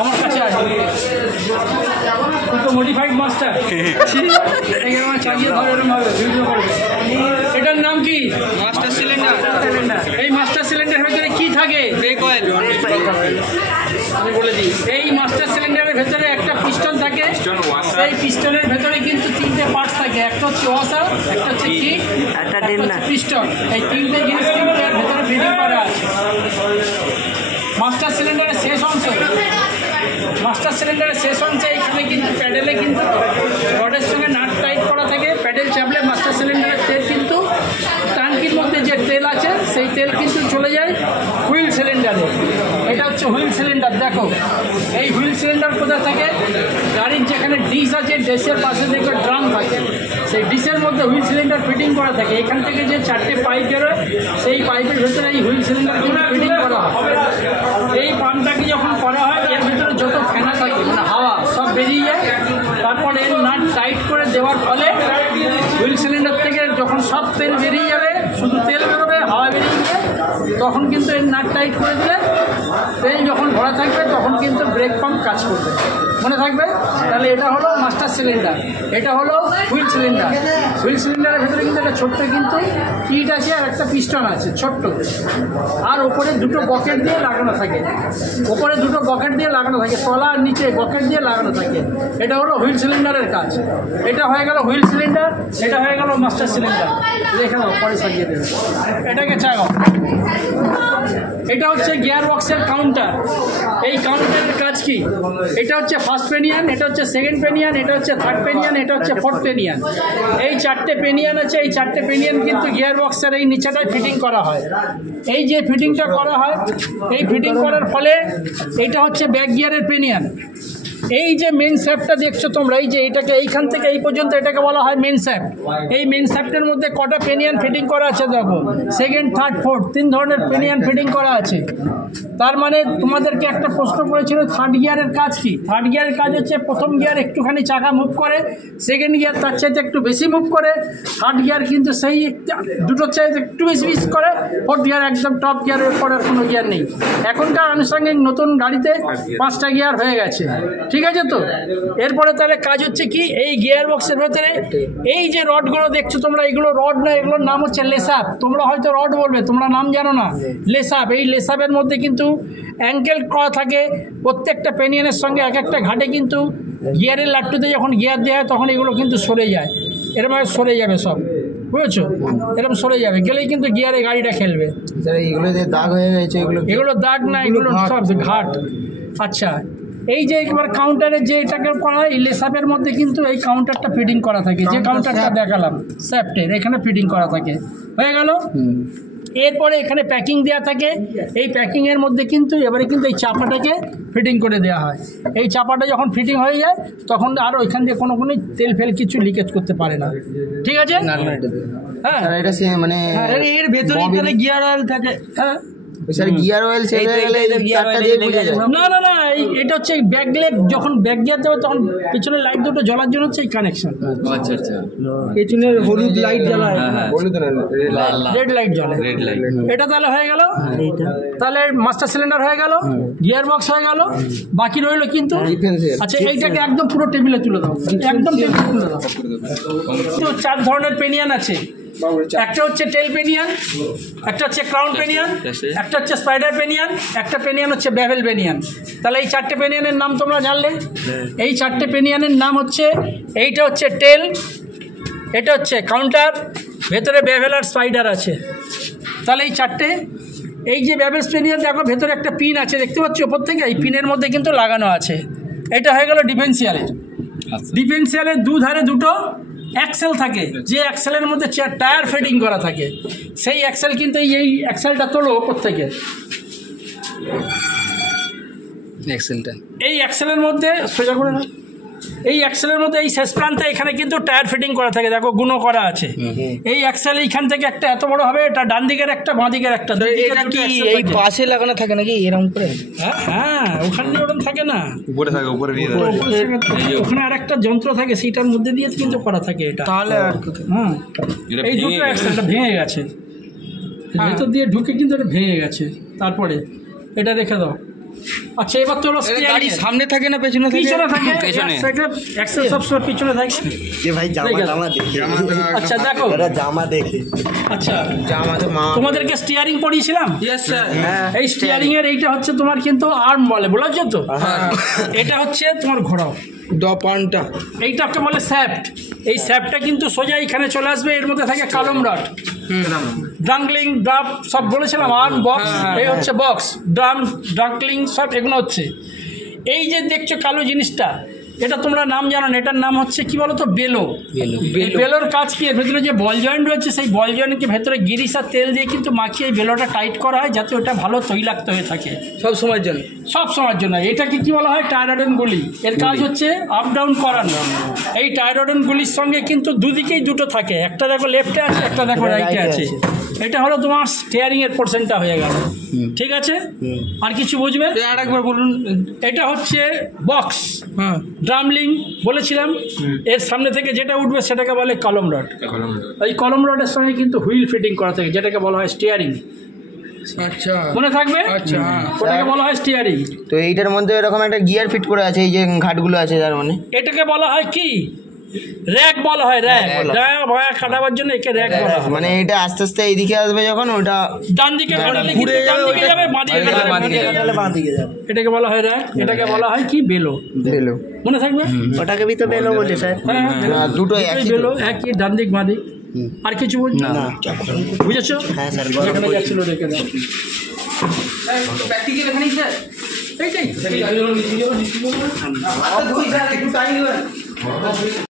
আমার কাছে আছে তো মডিফাইড মাস্টার চালিয়ে ধরে এরকমভাবে ভিডিও করবে। এটার নাম কি? Master cylinder. এই মাস্টার সিলিন্ডারের ভেতরে কি থাকে? Break oil. আমি বলে দিই, এই মাস্টার সিলিন্ডারের ভেতরে একটা পিস্টন থাকে। এই পিস্টনের ভেতরে কিন্তু তিনটে পার্টস থাকে, একটা হচ্ছে ওয়াসার, একটা হচ্ছে কিক, একটা পিস্টন। এই তিনটে জিনিস কিন্তু এর ভেতরে ফিটিং করা আছে। মাস্টার সিলিন্ডারের শেষ অংশ, এখানে কিন্তু প্যাডেলে কিন্তু রডের সঙ্গে নাট টাইট করা থাকে। প্যাডেল চাপলে মাস্টার সিলিন্ডারের তেল কিন্তু ট্যাঙ্কির মধ্যে যে তেল আছে সেই তেল কিন্তু চলে যায় হুইল সিলিন্ডারে। এটা হচ্ছে হুইল সিলিন্ডার। দেখো এই হুইল সিলিন্ডার কোথা থাকে? গাড়ির যেখানে ডিশ আছে, ডিশের পাশে দেখবে ড্রাম থাকে, সেই ডিশের মধ্যে হুইল সিলিন্ডার ফিটিং করা থাকে। এখান থেকে যে 4টে পাইপ বেরোয়, সেই পাইপের ভেতরে এই হুইল সিলিন্ডার কিন্তু ফিটিং করা হয়। এই পাম্পটাকে যখন করা হয়, এর ভিতরে যত ফেনা থাকে মানে হাওয়া সব বেরিয়ে যায়। তারপরে এর নাট টাইট করে দেওয়ার ফলে হুইল সিলিন্ডার থেকে যখন সব তেল বেরিয়ে যাবে, শুধু তেল বেরোবে, হাওয়া বেরিয়ে যাবে, তখন কিন্তু এর নাট টাইট করে দিলে তেল যখন ভরা থাকবে তখন কিন্তু ব্রেক পাম্প কাজ করবে। মনে থাকবে? তাহলে এটা হলো মাস্টার সিলিন্ডার, এটা হলো হুইল সিলিন্ডার। হুইল সিলিন্ডারের ভেতরে কিন্তু একটা ছোট্ট কিন্তু কিট আছে আর একটা পিস্টন আছে ছোট্ট, আর ওপরে দুটো বকেট দিয়ে লাগানো থাকে। তলা আর নিচে বকেট দিয়ে লাগানো থাকে। এটা হলো হুইল সিলিন্ডারের কাজ। এটা হয়ে গেল হুইল সিলিন্ডার, এটা হয়ে গেল মাস্টার সিলিন্ডার। দেখে নাও, পরে সাজিয়ে দেবে। এটাকে চাগাও। এটা হচ্ছে গিয়ার বক্সের কাউন্টার। এই কাউন্টারের কাজ কি? এটা হচ্ছে ফার্স্ট পেনিয়ান, এটা হচ্ছে সেকেন্ড পেনিয়ান, এটা হচ্ছে থার্ড পেনিয়ান, এটা হচ্ছে ফোর্থ পেনিয়ান। এই 4টে পেনিয়ান আছে। এই 4টে পেনিয়ান কিন্তু গিয়ার বক্সের এই নিচেটায় ফিটিং করা হয়। এই যে ফিটিংটা করা হয়, এই ফিটিং করার ফলে এইটা হচ্ছে ব্যাক গিয়ারের পেনিয়ান। এই যে মেন শ্যাফটটা দেখছো তোমরা, এই যে এটাকে এইখান থেকে এই পর্যন্ত এটাকে বলা হয় মেন শ্যাফট। এই মেন শ্যাফটের মধ্যে কটা পেনিয়ান ফিটিং করা আছে দেখো, সেকেন্ড, থার্ড, ফোর্থ, 3 ধরনের পেনিয়ান ফিটিং করা আছে। তার মানে তোমাদেরকে একটা প্রশ্ন করেছিল থার্ড গিয়ারের কাজ কি? থার্ড গিয়ারের কাজ হচ্ছে প্রথম গিয়ার একটুখানি চাকা মুভ করে, সেকেন্ড গিয়ার তার চাইতে একটু বেশি মুভ করে, থার্ড গিয়ার কিন্তু সেই দুটোর চাইতে একটু বেশি করে, ফোর্থ গিয়ার একদম টপ গিয়ারের পর আর কোনো গিয়ার নেই। এখনকার আনুষঙ্গিক নতুন গাড়িতে 5টা গিয়ার হয়ে গেছে, ঠিক আছে তো? এরপরে তাহলে কাজ হচ্ছে কি? এই গিয়ার বক্সের ভেতরে এই যে রডগুলো দেখছো তোমরা, এগুলো রড না, এগুলোর নাম হচ্ছে লেসাপ। তোমরা হয়তো রড বলবে, তোমরা নাম জানো না। লেসাপ। এই লেসাপের মধ্যে কিন্তু অ্যাঙ্কেল করা থাকে। প্রত্যেকটা পেনিয়ানের সঙ্গে এক একটা ঘাটে কিন্তু গিয়ারের লাট্টুতে যখন গিয়ার দেওয়া হয় তখন এগুলো কিন্তু সরে যায়, এরকমভাবে সরে যাবে সব, বুঝেছো? এরকম সরে যাবে, গেলেই কিন্তু গিয়ারে গাড়িটা খেলবে। এগুলো যে দাগ হয়ে গেছে, এগুলো দাগ না, এগুলো সব ঘাট। আচ্ছা, এই যে একবার কাউন্টারে যে এটাকে করা হয়, লেসাপের মধ্যে কিন্তু এই কাউন্টারটা ফিটিং করা থাকে। যে কাউন্টারটা দেখালাম স্যাফটের, এখানে ফিটিং করা থাকে। হয়ে গেল। এরপরে এখানে প্যাকিং দেওয়া থাকে। এই প্যাকিংয়ের মধ্যে কিন্তু এবারে কিন্তু এই চাপাটাকে ফিটিং করে দেওয়া হয়। এই চাপাটা যখন ফিটিং হয়ে যায় তখন আর ওইখান দিয়ে কোনো তেল ফেল কিছু লিকেজ করতে পারে না, ঠিক আছে? হ্যাঁ, এটা মানে এর ভেতরে গিয়ার অয়েল থাকে। হ্যাঁ, গিয়ার অয়েল না, এটা হচ্ছে ব্যাক লেগ। যখন ব্যাক গিয়ার দেবে তখন পিছনের লাইট দুটো জ্বলার জন্য হচ্ছে এই কানেকশন। আচ্ছা, পেছনের হলুদ লাইট জ্বলায়, রেড লাইট জ্বলে। এটা তাহলে হয়ে গেল। তাহলে মাস্টার সিলিন্ডার হয়ে গেল, গিয়ার বক্স হয়ে গেল, বাকি রইলো কিন্তু। আচ্ছা, এইটাকে একদম পুরো টেবিলে তুলে দাও, একদম টেবিলে তুলে দাও। তো 4 ধরনের পেনিয়ান আছে। একটা হচ্ছে টেল পেনিয়ান, একটা হচ্ছে ক্রাউন পেনিয়ান, একটা হচ্ছে স্পাইডার পেনিয়ান, একটা পেনিয়ান হচ্ছে ব্যাভেল পেনিয়ান। তাহলে এই 4টে পেনিয়ানের নাম তোমরা জানলে। এই 4টে পেনিয়ানের নাম হচ্ছে, এইটা হচ্ছে টেল, এটা হচ্ছে কাউন্টার, ভেতরে ব্যাভেল আর স্পাইডার আছে। তাহলে এই 4টে, এই যে ব্যাভেল পেনিয়ান দেখো ভেতরে একটা পিন আছে, দেখতে পাচ্ছ ওপর থেকে, এই পিনের মধ্যে কিন্তু লাগানো আছে। এটা হয়ে গেল ডিফারেন্সিয়ালের। ডিফারেন্সিয়ালের দুধারে দুটো অ্যাক্সেল থাকে, যে অ্যাক্সেলের মধ্যে টায়ার ফিটিং করা থাকে। সেই অ্যাক্সেল কিন্তু এই অ্যাক্সেলটা তোলো ওপর থেকে, এই অ্যাক্সেলের মধ্যে সোজা করে না, এই অ্যাক্সেলের মধ্যে এই শেষ প্রান্তে এখানে কিন্তু টায়ার ফিটিং করা থাকে, দেখো গুণো করা আছে। এই অ্যাক্সেল এইখান থেকে একটা এত বড় হবে, এটা ডান দিকের একটা, বাঁ দিকের একটা। এটা কি এই পাশে লাগানো থাকে নাকি এরকম করে? হ্যাঁ, ওখানে ওরকম থাকে না, উপরে থাকে, উপরে নিয়ে ওখানে আর একটা যন্ত্র থাকে, সেইটার মধ্যে দিয়ে কিন্তু করা থাকে এটা। তাহলে হ্যাঁ, এই দুটো অ্যাক্সেলটা ভেঙে গেছে, ভেতর দিয়ে ঢুকে কিন্তু এটা ভেঙে গেছে। তারপরে এটা রেখে দাও, আচ্ছা এবার তো হলো গাড়ি স্টিয়ারিং সামনে থাকে না পেছনে থাকে? পিছনে থাকে, পেছনে। অ্যাক্সেল সবসময় পিছনে থাকে। যে ভাই জামা দেখে। জামা দেখে আচ্ছা দেখো, এরা জামা দেখে আচ্ছা জামা তো মা তোমাদেরকে স্টিয়ারিং পড়িয়েছিলাম। Yes sir. এই স্টিয়ারিং এর এইটা হচ্ছে তোমার কিন্তু আর্ম বলে, বুঝছো তো? এটা হচ্ছে তোমার ঘোড়াও, পানটা এইটাকে বলে স্যাপ্ট। এই স্যাপ্টটা কিন্তু সোজা এখানে চলে আসবে, এর মধ্যে থাকে কালম রড, ডাংলিং ড্রাফ সব বলেছিলাম, আর্ম বক্স, এই হচ্ছে বক্স, ড্রাম ডাংলিং সব এগুলো হচ্ছে। এই যে দেখছো কালো জিনিসটা, এটা তোমরা নাম জানো না, এটার নাম হচ্ছে কি বলো তো, বেলো। এই বেলোর কাজ কি, এর ভেতরে যে বল জয়েন্ট রয়েছে সেই বল জয়েন্টকে ভেতরে গিরিস আর তেল দিয়ে কিন্তু মাখিয়ে এই বেলোটা টাইট করা হয়, যাতে ওটা ভালো তৈলাক্ত হয়ে থাকে সব সময়ের জন্য। সব সময়ের জন্য। এটাকে কি বলা হয়, টায়ারডেন গুলি। এর কাজ হচ্ছে আপ ডাউন করানো। এই টায়ারডেন গুলির সঙ্গে কিন্তু দুদিকেই দুটো থাকে, একটা দেখো লেফটে আছে, একটা দেখো রাইটে আছে। এটা হলো তোমার স্টিয়ারিং এর পোর্শনটা হয়ে গেল, ঠিক আছে? আর কিছু বুঝবে? আর একবার বলুন। এটা হচ্ছে বক্স, হ্যাঁ ড্রামলিং বলেছিলাম। এর সামনে থেকে যেটা উঠবে সেটাকে বলে কলম রড। এই কলম রডের সঙ্গে কিন্তু হুইল ফিটিং করা থাকে, যেটাকে বলা হয় স্টিয়ারিং। আচ্ছা মনে থাকবে? আচ্ছা ওটাকে বলা হয় স্টিয়ারিং। তো এইটার মধ্যে এরকম একটা গিয়ার ফিট করে আছে, এই যে ঘাটগুলো আছে তার মানে? এটাকে বলা হয় কি, র্যাক বলা হয়, র্যাক। ডায়া ভায়া কাটাবার জন্য একে র্যাক বলা হয়। মানে এটা আস্তে আস্তে এইদিকে আসবে যখন, ওটা ডান দিকে কাটালে ঘুরে কিন্তু ডান যাবে, দিকে যাবে, বাঁ দিকে কাটালে বাঁ দিকে যাবে। বাঁ দিকে যাবে। এটাকে বলা হয় র্যাক, এটাকে বলা হয় কি, বেলো। বেলো। মনে থাকবে? ওটাকে ভি তো বেলো বলে স্যার। হ্যাঁ, বেলো। না, দুটোই দুটোই একই তো। বেলো, একই, ডান দিক বাঁ দিক। আর কিছু বুঝছো? বুঝেছো? হ্যাঁ স্যার, যেখানে যাচ্ছিল রেখে দাও। প্র্যাকটিক্যাল এখানেই স্যার। এইটাই।